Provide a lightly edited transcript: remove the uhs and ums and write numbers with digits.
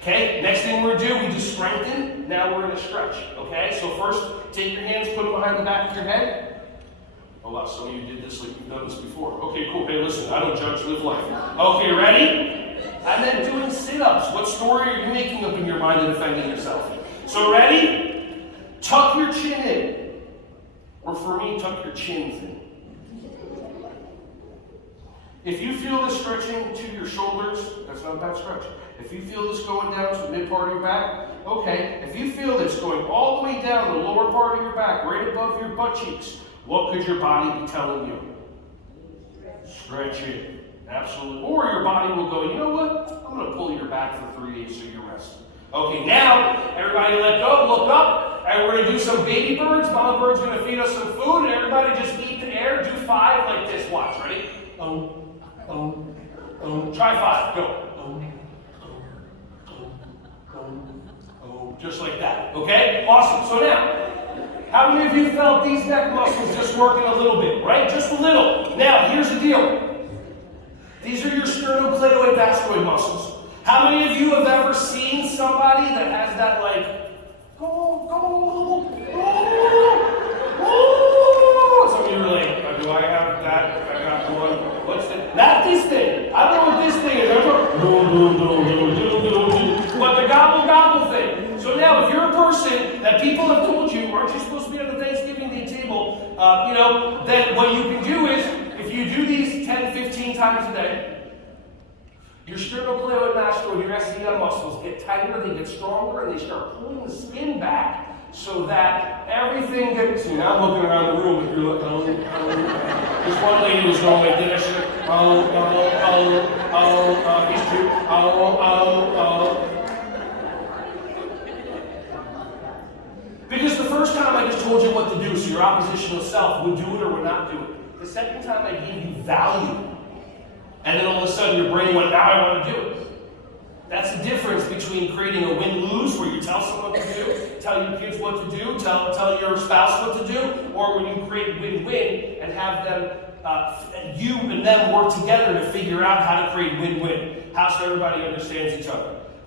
Okay, next thing we're going to do, we just strengthen. Now we're going to stretch. Okay, so first, take your hands, put them behind the back of your head. Oh wow, some of you did this like you've done this before. Okay, cool. Hey, listen, I don't judge, live life. Okay, ready? And then doing sit-ups. What story are you making up in your mind and defending yourself? So ready? Tuck your chin in. Or for me, tuck your chins in. If you feel this stretching to your shoulders, that's not a bad stretch. If you feel this going down to the mid part of your back, okay. If you feel this going all the way down the lower part of your back, right above your butt cheeks, what could your body be telling you? Stretch it. Absolutely. Or your body will go, you know what? I'm going to pull your back for 3 days so you rest. Okay, now, everybody let go, look up, and we're going to do some baby birds. Mama bird's going to feed us some food, and everybody just eat the air. Do 5 like this. Watch, ready? Try 5. Go. Just like that. Okay? Awesome. So now, how many of you felt these neck muscles just working a little bit, right? Just a little. Now, here's the deal. These are your sternocleidoid mastoid muscles. How many of you have ever seen somebody that has that like, some of you are like, do I have that? I got one. What's that? Not this thing. I don't know what this thing is. But the gobble thing. So now, if you're a person that people have told you, aren't you supposed to be at the Thanksgiving Day table, then what you can do is, if you do these 10, 15 times a day, your sternocleidoid mastoid, your SCM muscles get tighter, they get stronger, and they start pulling the skin back so that everything gets, now I'm looking around the room, if you're looking, this one lady was going like this, history, Because the first time I just told you what to do, so your oppositional self would do it or would not do it. The second time I gave you value. And then all of a sudden your brain went, now I want to do it. That's the difference between creating a win-lose, where you tell someone what to do, tell your kids what to do, tell your spouse what to do, or when you create win-win and have them, you and them work together to figure out how to create win-win. How so everybody understands each other.